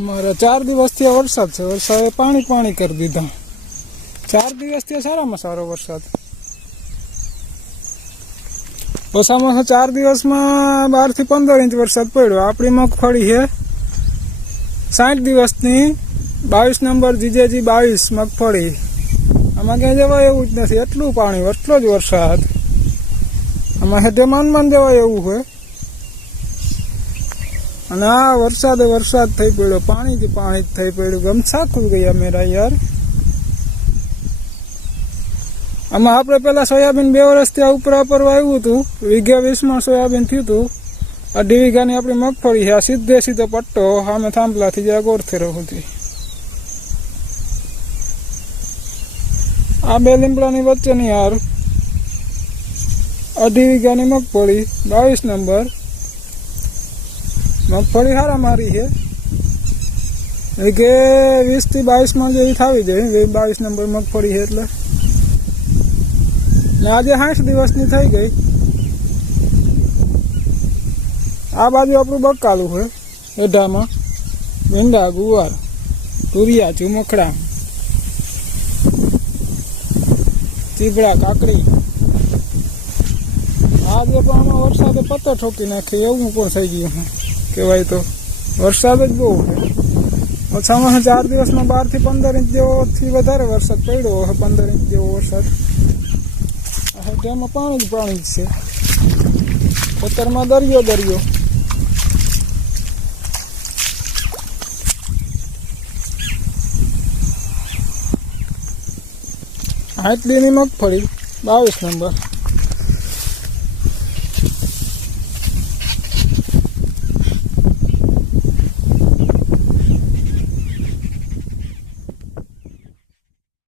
અમારે 4 દિવસથી વરસાદ છે. વરસાદે પાણી કરી દીધા. 4 દિવસથી સારામાં સારો વરસાદ. ઓછામાં ઓછા 4 દિવસમાં 12 થી 15 ઇંચ વરસાદ પડ્યો. આપણી મગફળી છે 60 દિવસની 22 નંબર જીજેજી 22 મગફળી. આમાં ક્યાંય જવાય એવું જ નથી. એટલું પાણી, એટલો જ વરસાદ. આમાં હેઠે માન જવાય એવું હોય. અને આ વરસાદ થઈ પડ્યો. પાણી જ થઈ પડ્યું. ગમછા ખુલ ગયા મેરા યાર. આમાં આપણે પેલા સોયાબીન 2 વર્ષથી આ ઉપર વાવ્યું હતું. વીઘે 20 સોયાબીન થયું હતું. 2.5 વીઘાની આપણી મગફળી છે. આ સીધો પટ્ટો સામે થાંભલાથી જ્યાં ગોરથેરો હતી. આ 2 લીમડાની વચ્ચેની હાર 2.5 વીઘાની મગફળી 22 નંબર. મગફળી સારા મારી છે. કે 20 થી 22 જેવી થાવી જાય. 22 નંબર મગફળી છે એટલે. ને આજે 60 દિવસની થઈ ગઈ. આ બાજુ આપણું બકાલું છે. એઢામાં ભીંડા, ગુવાર, તુરિયા, ચુમખડા, ચીભડા, કાકડી. આજે પણ આમાં વરસાદે પત્તો ઠોકી નાખી એવું પણ થઈ ગયું કહેવાય. તો વરસાદ જ બહુ છે. ઓછામાં 4 દિવસમાં 12 થી 15 ઇંચ જેવોથી વધારે વરસાદ પડ્યો. 15 ઇંચ જેવો વરસાદ. તેમાં પાણી જ છે. ખેતરમાં દરિયો. આટલીની મગફળી 22 નંબર.